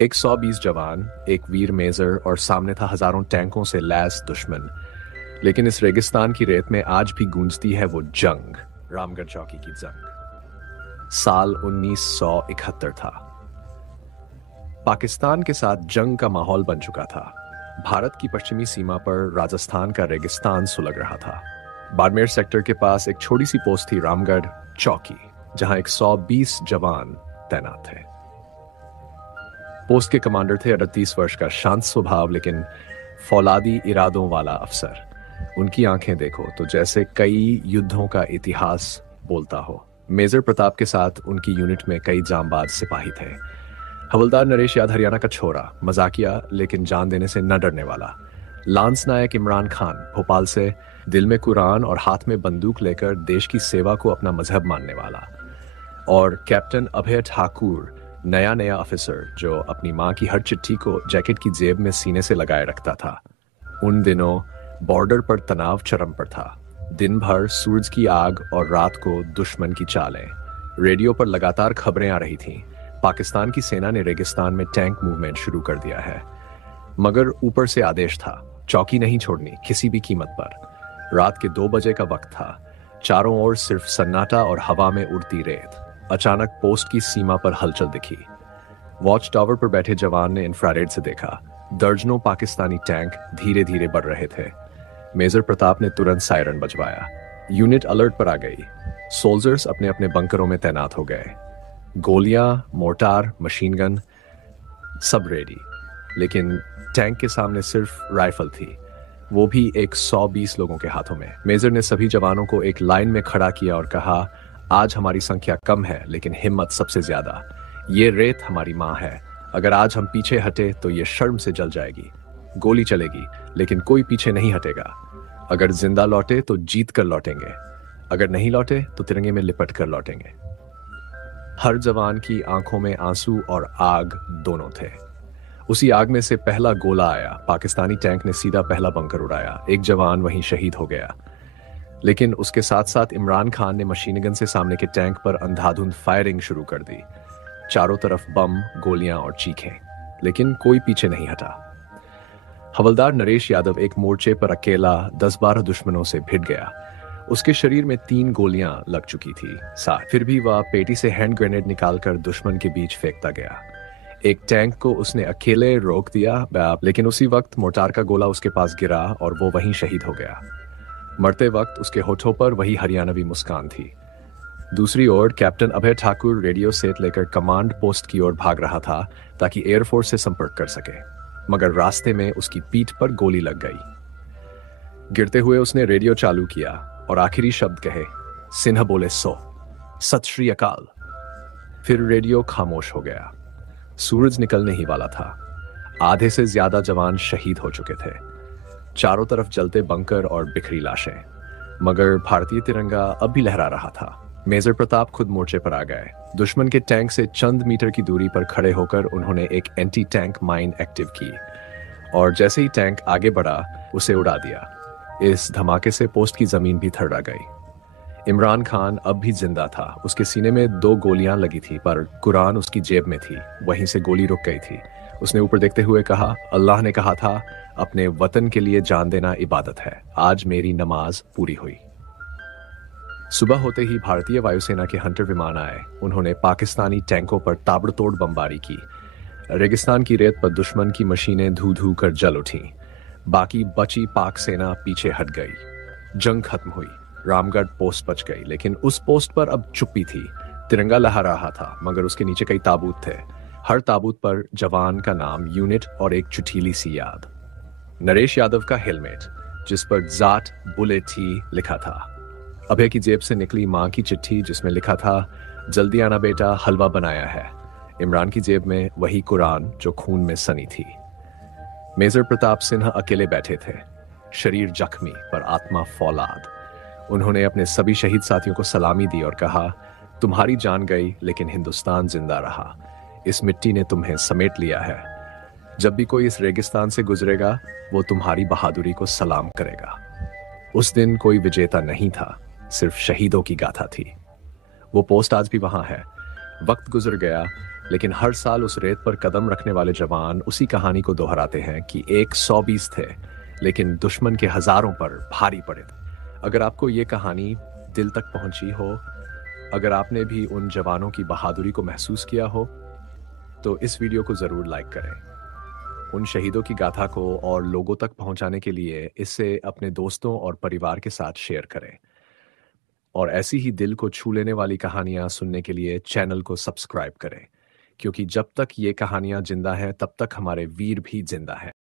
एक 120 जवान, एक वीर मेजर और सामने था हजारों टैंकों से लैस दुश्मन। लेकिन इस रेगिस्तान की रेत में आज भी गूंजती है वो जंग, रामगढ़ चौकी की जंग। साल 1971 था। पाकिस्तान के साथ जंग का माहौल बन चुका था। भारत की पश्चिमी सीमा पर राजस्थान का रेगिस्तान सुलग रहा था। बाड़मेर सेक्टर के पास एक छोटी सी पोस्ट थी, रामगढ़ चौकी, जहां 120 जवान तैनात थे। पोस्ट के कमांडर थे 38 वर्ष का शांत स्वभाव लेकिन फौलादी इरादों वाला अफसर। उनकी आंखें देखो तो जैसे कई युद्धों का इतिहास बोलता हो। मेजर प्रताप के साथ उनकी यूनिट में कई जांबाज सिपाही थे। हवलदार नरेश यादव हरियाणा का छोरा, मजाकिया लेकिन जान देने से न डरने वाला। लांस नायक इमरान खान भोपाल से, दिल में कुरान और हाथ में बंदूक लेकर देश की सेवा को अपना मजहब मानने वाला। और कैप्टन अभय ठाकुर, नया नया ऑफिसर जो अपनी माँ की हर चिट्ठी को जैकेट की जेब में सीने से लगाए रखता था। उन दिनों बॉर्डर पर तनाव चरम पर था। दिन भर सूरज की आग और रात को दुश्मन की चालें। रेडियो पर लगातार खबरें आ रही थीं। पाकिस्तान की सेना ने रेगिस्तान में टैंक मूवमेंट शुरू कर दिया है। मगर ऊपर से आदेश था, चौकी नहीं छोड़नी किसी भी कीमत पर। रात के 2 बजे का वक्त था। चारों ओर सिर्फ सन्नाटा और हवा में उड़ती रेत। अचानक पोस्ट की सीमा पर हलचल दिखी। वॉच टावर पर बैठे जवान ने इंफ्रारेड से देखा। दर्जनों पाकिस्तानी टैंक धीरे धीरे बढ़ रहे थे। मेजर प्रताप ने तुरंत सायरन बजवाया। यूनिट अलर्ट पर आ गई। सोल्जर्स अपने अपने बंकरों में तैनात हो गए। गोलियां, मोर्टार, मशीन गन सब रेडी। लेकिन टैंक के सामने सिर्फ राइफल थी, वो भी एक 120 लोगों के हाथों में। मेजर ने सभी जवानों को एक लाइन में खड़ा किया और कहा, आज हमारी संख्या कम है लेकिन हिम्मत सबसे ज्यादा। ये रेत हमारी माँ है। अगर आज हम पीछे हटे तो ये शर्म से जल जाएगी। गोली चलेगी लेकिन कोई पीछे नहीं हटेगा। अगर जिंदा लौटे तो जीत कर लौटेंगे, अगर नहीं लौटे तो तिरंगे में लिपट कर लौटेंगे। हर जवान की आंखों में आंसू और आग दोनों थे। उसी आग में से पहला गोला आया। पाकिस्तानी टैंक ने सीधा पहला बंकर उड़ाया। एक जवान वहीं शहीद हो गया। लेकिन उसके साथ साथ इमरान खान ने मशीन गन से सामने के टैंक पर अंधाधुंध फायरिंग शुरू कर दी। चारों तरफ बम, गोलियां और चीखें, लेकिन कोई पीछे नहीं हटा। हवलदार नरेश यादव एक मोर्चे पर अकेला 10-12 दुश्मनों से भिड़ गया। उसके शरीर में 3 गोलियां लग चुकी थी। फिर भी वह पेटी से हैंड ग्रेनेड निकालकर दुश्मन के बीच फेंकता गया। एक टैंक को उसने अकेले रोक दिया, लेकिन उसी वक्त मोर्टार का गोला उसके पास गिरा और वो वहीं शहीद हो गया। मरते वक्त उसके होठों पर वही हरियाणवी मुस्कान थी। दूसरी ओर कैप्टन अभय ठाकुर रेडियो सेट लेकर कमांड पोस्ट की ओर भाग रहा था ताकि एयरफोर्स से संपर्क कर सके। मगर रास्ते में उसकी पीठ पर गोली लग गई। गिरते हुए उसने रेडियो चालू किया और आखिरी शब्द कहे, सिन्हा बोले 100, सत श्री अकाल। फिर रेडियो खामोश हो गया। सूरज निकलने ही वाला था। आधे से ज्यादा जवान शहीद हो चुके थे। चारों तरफ जलते बंकर और बिखरी लाशें, मगर भारतीय तिरंगा अब भी लहरा रहा था। मेजर प्रताप खुद मोर्चे पर आ गए। दुश्मन के टैंक से चंद मीटर की दूरी पर खड़े होकर उन्होंने एक एंटी टैंक माइन एक्टिव की और जैसे ही टैंक आगे बढ़ा उसे उड़ा दिया। इस धमाके से पोस्ट की जमीन भी थर्रा गई। इमरान खान अब भी जिंदा था। उसके सीने में 2 गोलियां लगी थी पर कुरान उसकी जेब में थी। वहीं से गोली रुक गई थी। उसने ऊपर देखते हुए कहा, अल्लाह ने कहा था अपने वतन के लिए जान देना इबादत है। आज मेरी नमाज पूरी हुई। सुबह होते ही भारतीय वायुसेना के हंटर विमान आए। उन्होंने पाकिस्तानी टैंकों पर ताबड़तोड़ बमबारी की। रेगिस्तान की रेत पर दुश्मन की मशीनें धू धू कर जल उठी। बाकी बची पाक सेना पीछे हट गई। जंग खत्म हुई। रामगढ़ पोस्ट बच गई, लेकिन उस पोस्ट पर अब चुप्पी थी। तिरंगा लहरा रहा था मगर उसके नीचे कई ताबूत थे। हर ताबूत पर जवान का नाम, यूनिट और एक चुटीली सी याद। नरेश यादव का हेलमेट जिस पर जाट बुलेट ही लिखा था। अभय की जेब से निकली मां की चिट्ठी जिसमें लिखा था, जल्दी आना बेटा, हलवा बनाया है। इमरान की जेब में वही कुरान जो खून में सनी थी। मेजर प्रताप सिन्हा अकेले बैठे थे, शरीर जख्मी पर आत्मा फौलाद। उन्होंने अपने सभी शहीद साथियों को सलामी दी और कहा, तुम्हारी जान गई लेकिन हिंदुस्तान जिंदा रहा। इस मिट्टी ने तुम्हें समेट लिया है। जब भी कोई इस रेगिस्तान से गुजरेगा वो तुम्हारी बहादुरी को सलाम करेगा। उस दिन कोई विजेता नहीं था, सिर्फ शहीदों की गाथा थी। वो पोस्ट आज भी वहां है। वक्त गुजर गया, लेकिन हर साल उस रेत पर कदम रखने वाले जवान उसी कहानी को दोहराते हैं कि एक 120 थे, लेकिन दुश्मन के हजारों पर भारी पड़े थे। अगर आपको ये कहानी दिल तक पहुंची हो, अगर आपने भी उन जवानों की बहादुरी को महसूस किया हो, तो इस वीडियो को ज़रूर लाइक करें। उन शहीदों की गाथा को और लोगों तक पहुंचाने के लिए इसे अपने दोस्तों और परिवार के साथ शेयर करें। और ऐसी ही दिल को छू लेने वाली कहानियां सुनने के लिए चैनल को सब्सक्राइब करें, क्योंकि जब तक ये कहानियां जिंदा हैं, तब तक हमारे वीर भी जिंदा हैं।